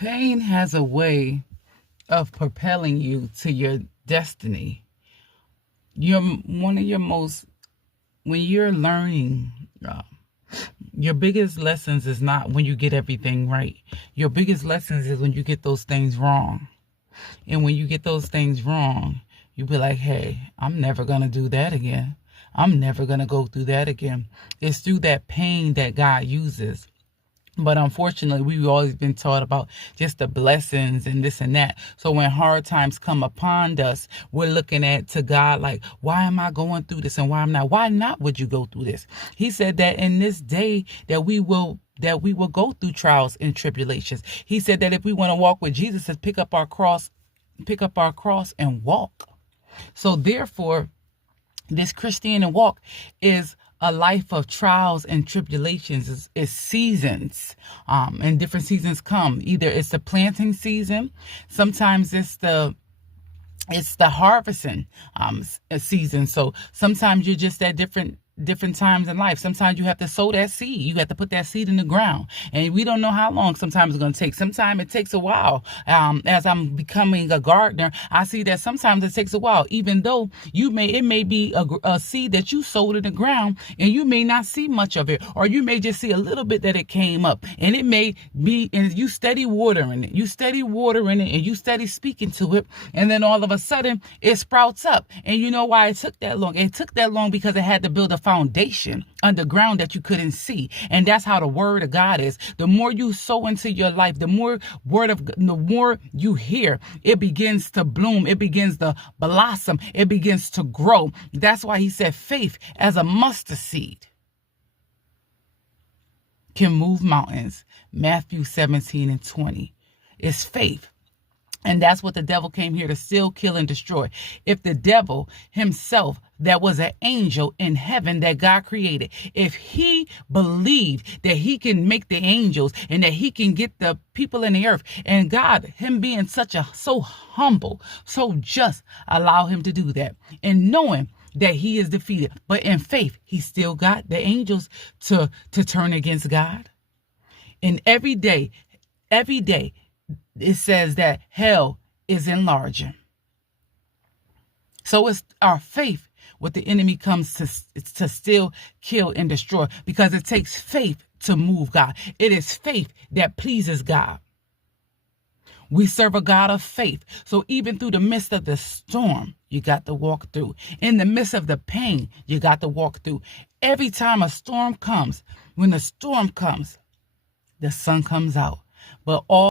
Pain has a way of propelling you to your destiny. One of your most, when you're learning, uh, your biggest lessons is not when you get everything right. Your biggest lessons is when you get those things wrong. And when you get those things wrong, you be like, hey, I'm never going to do that again. I'm never going to go through that again. It's through that pain that God uses. But unfortunately, we've always been taught about just the blessings and this and that. So when hard times come upon us, we're looking at to God like, why am I going through this and why I'm not? Why not would you go through this? He said that in this day that we will go through trials and tribulations. He said that if we want to walk with Jesus, to pick up our cross and walk. So therefore, this Christian walk is a life of trials and tribulations. Is seasons, and different seasons come. Either it's the planting season, sometimes it's the harvesting season. So sometimes you're just at different times in life. Sometimes you have to sow that seed. You have to put that seed in the ground. And we don't know how long sometimes it's going to take. Sometimes it takes a while. As I'm becoming a gardener, I see that sometimes it takes a while, even though it may be a seed that you sowed in the ground and you may not see much of it, or you may just see a little bit that it came up, and it may be, and you steady watering it, and you steady speaking to it. And then all of a sudden it sprouts up. And you know why it took that long? It took that long because it had to build a foundation underground that you couldn't see. And that's how the word of God is. The more you sow into your life, the more you hear, it begins to bloom, it begins to blossom, it begins to grow. That's why he said faith as a mustard seed can move mountains. Matthew 17:20. It's faith. And that's what the devil came here to steal, kill, and destroy. If the devil himself, that was an angel in heaven that God created, if he believed that he can make the angels and that he can get the people in the earth, and God, him being so humble, so just, allow him to do that, and knowing that he is defeated, but in faith, he still got the angels to turn against God. And every day, it says that hell is enlarging. So it's our faith what the enemy comes to steal, kill, and destroy, because it takes faith to move God. It is faith that pleases God. We serve a God of faith. So even through the midst of the storm, you got to walk through. In the midst of the pain, you got to walk through. Every time a storm comes, when the storm comes, the sun comes out. But all